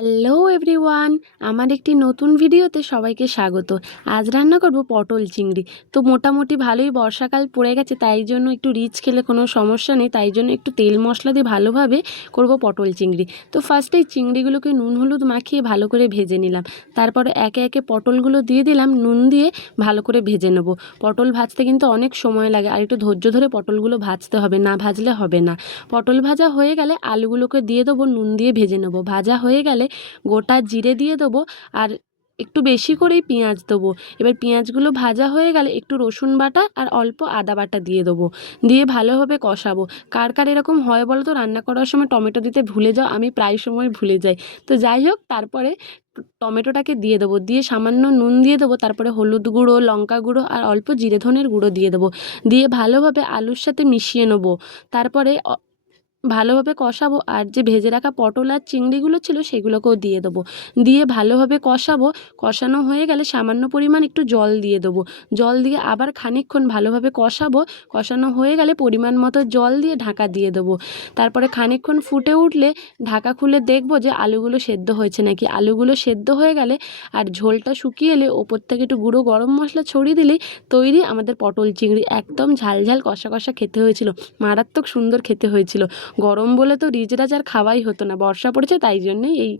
Hello everyone, আমার একটি নতুন ভিডিওতে সবাইকে স্বাগত। আজ রান্না করব পটল চিংড়ি। তো মোটামুটি ভালোই বর্ষাকাল পড়ে গেছে, তাই জন্য একটু রিচ খেলে কোনো সমস্যা নেই, তাই জন্য একটু তেল মশলা দিয়ে ভালোভাবে করব পটল চিংড়ি। তো ফার্স্টেই চিংড়িগুলোকে নুন হলুদ মাখিয়ে ভালো করে ভেজে নিলাম। তারপরে একে একে পটলগুলো দিয়ে দিলাম, নুন দিয়ে ভালো করে ভেজে নেব। পটল ভাজতে কিন্তু অনেক সময় লাগে, আর একটু ধৈর্য ধরে পটলগুলো ভাজতে হবে, না ভাজলে হবে না। পটল ভাজা হয়ে গেলে আলুগুলোকে দিয়ে দেবো, নুন দিয়ে ভেজে নেব। ভাজা হয়ে গেলে গোটা জিরে দিয়ে দেবো, আর একটু বেশি করেই পেঁয়াজ দেবো। এবার পেঁয়াজগুলো ভাজা হয়ে গেলে একটু রসুন বাটা আর অল্প আদা বাটা দিয়ে দেবো, দিয়ে ভালোভাবে কষাবো। কার কার এরকম হয় বলো তো, রান্না করার সময় টমেটো দিতে ভুলে যাও? আমি প্রায় সময় ভুলে যাই। তো যাই হোক, তারপরে টমেটোটাকে দিয়ে দেবো, দিয়ে সামান্য নুন দিয়ে দেবো, তারপরে হলুদ গুঁড়ো, লঙ্কা গুঁড়ো আর অল্প জিরে ধনের গুঁড়ো দিয়ে দেবো, দিয়ে ভালোভাবে আলুর সাথে মিশিয়ে নেবো। তারপরে ভালোভাবে কষাবো, আর যে ভেজে রাখা পটল আর চিংড়িগুলো ছিল সেগুলোকেও দিয়ে দেবো, দিয়ে ভালোভাবে কষাবো। কষানো হয়ে গেলে সামান্য পরিমাণ একটু জল দিয়ে দেবো, জল দিয়ে আবার খানিকক্ষণ ভালোভাবে কষাবো। কষানো হয়ে গেলে পরিমাণ মতো জল দিয়ে ঢাকা দিয়ে দেবো। তারপরে খানিকক্ষণ ফুটে উঠলে ঢাকা খুলে দেখবো যে আলুগুলো সেদ্ধ হয়েছে নাকি। আলুগুলো সেদ্ধ হয়ে গেলে আর ঝোলটা শুকিয়ে এলে ওপর থেকে একটু গুঁড়ো গরম মশলা ছড়িয়ে দিলেই তৈরি আমাদের পটল চিংড়ি। একদম ঝাল ঝাল কষা কষা খেতে হয়েছিল, মারাত্মক সুন্দর খেতে হয়েছিল। গরম বলে তো রিচরাচ আর খাওয়াই হতো না, বর্ষা পড়েছে তাই জন্যই এই